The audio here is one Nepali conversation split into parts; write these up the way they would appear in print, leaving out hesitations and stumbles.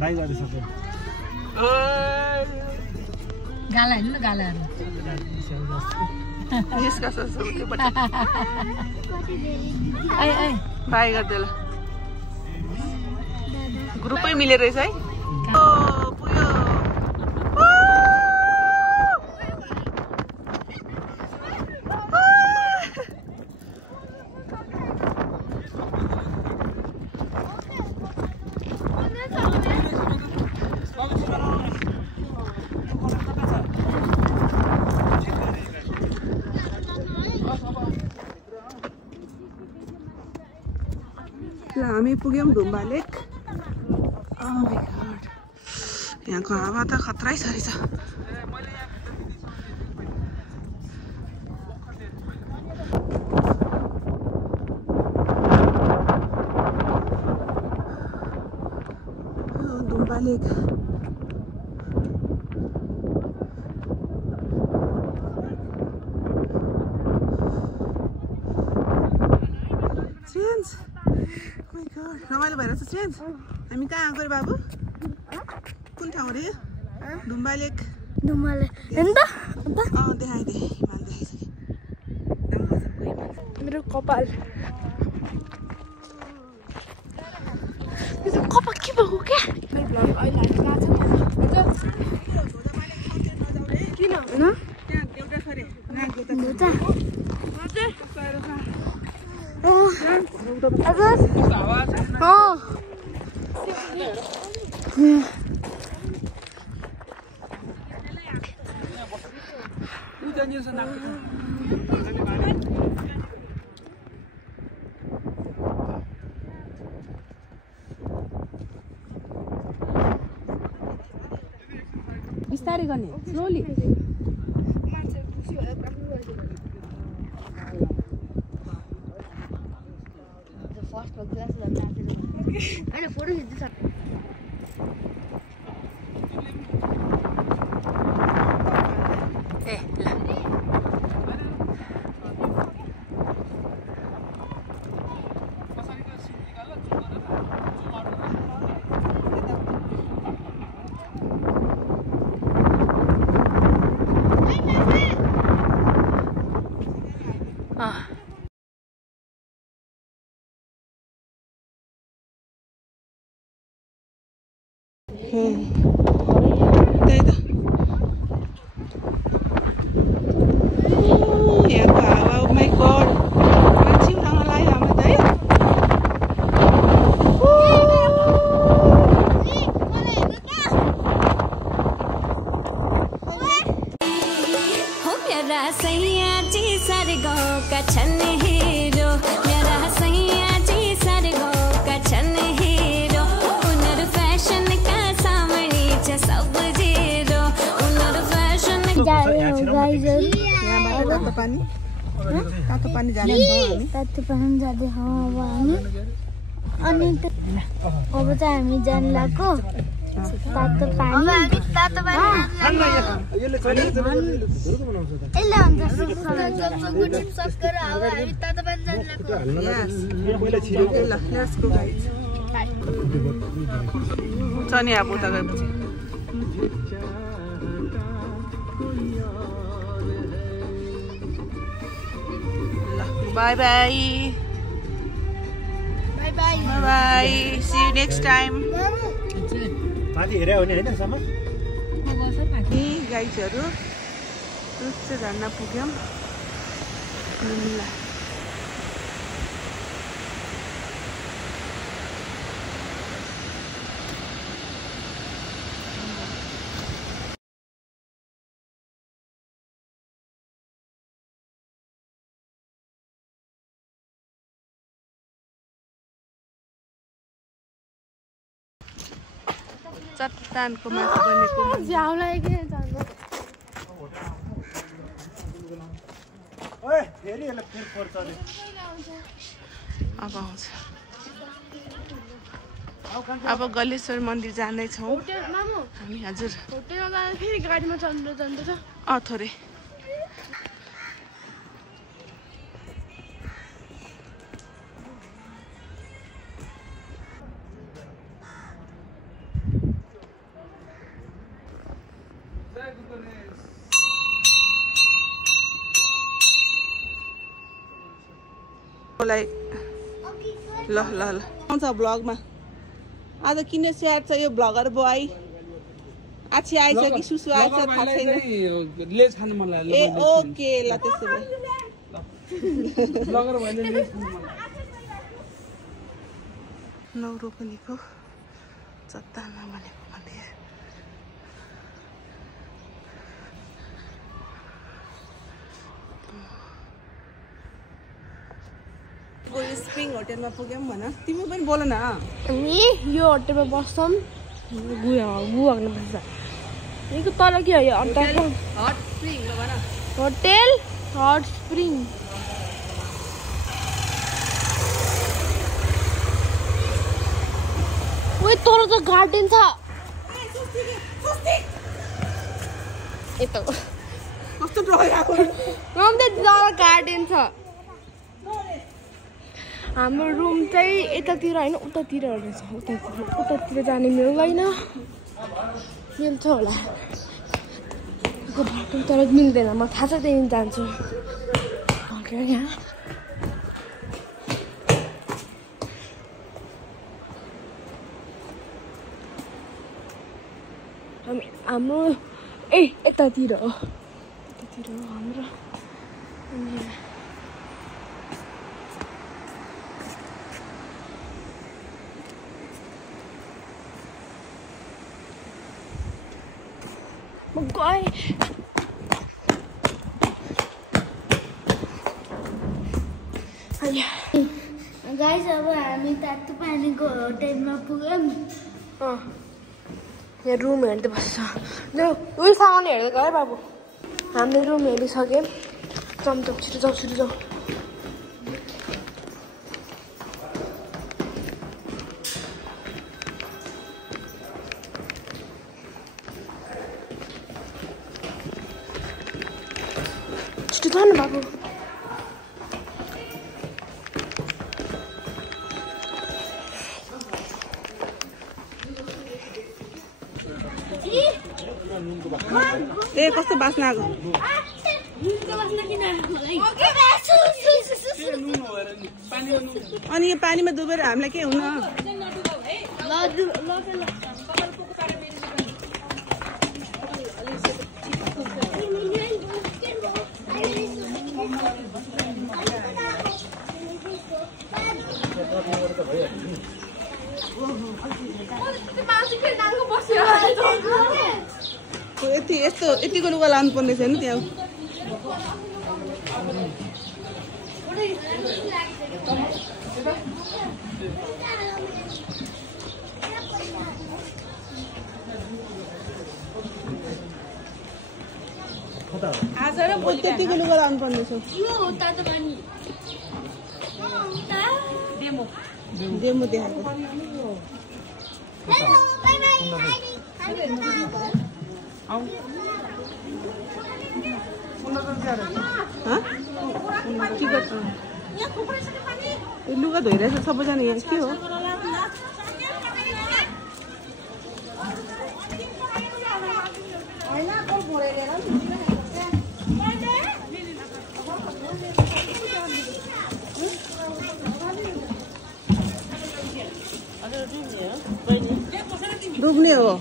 बाई गरे सबै गाला हैन गालाहरु यसका सबै बटा ऐ ऐ बाई गर्देला ग्रुपै मिलेर रहेछ है ओ पुयो हामी पुग्यौं डुम्बा लेक Oh my god. यहाँको हावा त खतरै छ डुम्बा लेक चेन्ज रमाइलो भइरहेछ चेन्ज हामी कहाँ आएको रे बाबु कुन ठाउँ रे डुम्बा लेक देखाइदे हिमाल देखाइसके मेरो कपाल मेरो कपाल के भएको क्या मेरो ब्लग अहिले किन हैन त्यहाँ एउटा खरे बिस्तारै गर्ने स्लोली हैन फोटो खिच्छ त्यही त यहाँको हावा माइ गड मान्छे उठाउन लाग्यो हाम्रो त है मेरा सैया जी सारे गाँव का छन हीरो मेरा सैया जी सारे गाँव का छन हीरो उनर फैशन का सामने छ सब जीरो उनर फैशन तातो पानी जाने तातो पानी जाँदै हौ अब हामी अनि अब चाहिँ हामी जान लाग्यो तातो पानी यसले चले यसले हुन्छ सबको चिप्स गरेर अब हामी तातो पानी जान लाग्यो पहिला छिर्यो ल लेट्स गो गाइस चनी अब उता गएपछि Bye bye. Bye bye Bye bye. See you next time. माथि हेर्या हो नि हैन सम्म गाइजहरु उच्च झर्ना पुग्यौं ल चट्टानको माथि बनेको झ्याउ लाग्यो ओए फेरि यसले फेरि फोर चले अब आउँछ अब गलेश्वर मन्दिर जाँदैछौँ हामी हजुर होटेलमा फेरि गाडीमा जाँदैछ थोरै ल ल ल आउँछ ब्लगमा आज किन स्याहार छ यो ब्लगर बोय आछि आइछ कि सुसु आइछ थाहा छैन ए ओके ल त्यसो भए ब्लगर भएन ले नौ रोपनीको चट्टानमा बनेको मन्दिर यो स्प्रिङ होटलमा पुग्यौँ भन तिमी पनि बोल न हामी यो होटलमा बस्छौँ गु हाल्नुपर्छ यहीँको तल के हो यो हट स्प्रिङ भन होटेल हट स्प्रिङ ओइ तल त गार्डन छ कस्तो डराएको गार्डन छ हाम्रो रुम चाहिँ यतातिर होइन उतातिर रहेछ उतातिर जाने मिल्दैन मिल्छ होला तर मिल्दैन म थाहा छ त्यहीँ जान्छु यहाँ हाम्रो यतातिर हो हाम्रो गाइस अब हामी तातो पानीको होटेलमा पुग्यौँ यहाँ रुम हेर्दै बस्छ उयो सामान हेर्दै गयो बाबु हामीले रुम हेरिसक्यौँ चम्चम छिटो जाऊ छिटो जानु बाबु ए कस्तो बास्ना आएको अनि यो पानीमा डुबेर हामीलाई के हुन यतिको लुगा लानु पर्ने छैन त्यहाँ आज र त्यतिको लुगा लानु पर्ने छ डेमो देखाएको लुगा धोइरहेछ सबैजना यहाँ के हो डुब्ने हो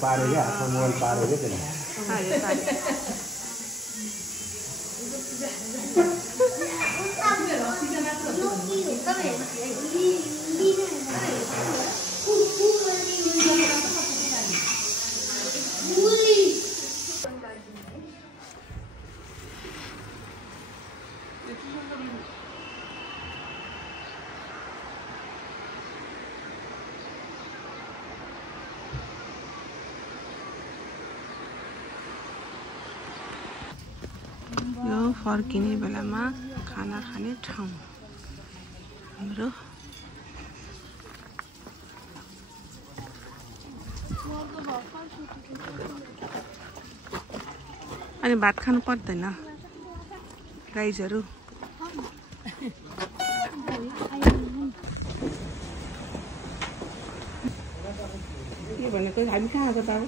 पारे क्या मोबाइल पारे क्या त्यसले फर्किने बेलामा खाना खाने ठाउँ हाम्रो। अनि भात खानु पर्दैन गाइजहरू। के भनेको हामी कहाँ आएको त अब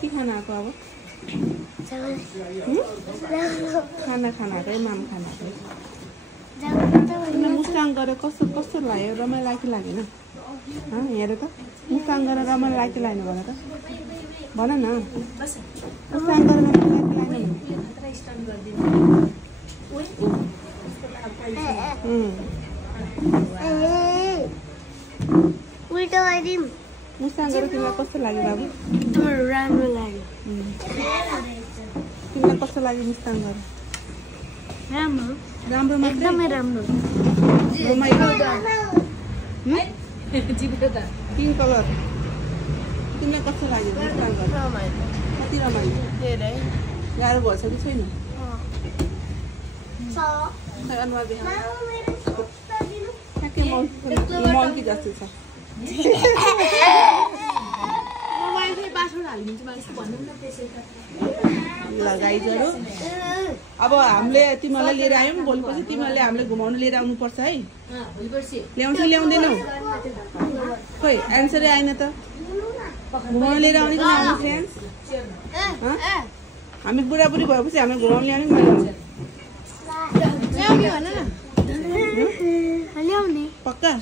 के खाना आएको अब खाना आएकै माम खाना आएकै। मुस्ताङ गरेर कस्तो कस्तो लाग्यो रमाइलो लाग्यो कि लागेन हेर त मुस्ताङ गरेर रमाइलो लाग्यो कि लागेन भन त भन न मुस्ताङ गरेर रमाइलो लाग्यो कि लागेन। मुस्ताङ गरेर तिमीलाई कस्तो लाग्यो बाबु? राम्रो लाग्यो। तिमीलाई कस्तो लाग्यो मुस्ताङ गरेर? राम्रो राम्रो एकदमै राम्रो। पिङ्क कलर तिमीलाई कस्तो लाग्यो मुस्ताङ गरेर? कति रमाइलो गाह्रो भएछ कि छैन? अनुहार ठ्याक्कै मङ्की जस्तो छ। गाइजहरू अब हामीले तिमीहरूलाई लिएर आयौँ भोलिपछि तिमीहरूले हामीले घुमाउनु लिएर आउनुपर्छ है। ल्याउँछ ल्याउँदैनौ खोइ एन्सरै आएन त। घुमाउनु लिएर आउने कि नआउने फ्रेन्ड्स? हामी बुढाबुढी भएपछि हामी घुमाउनु ल्याउने कि ल्याउने पक्का?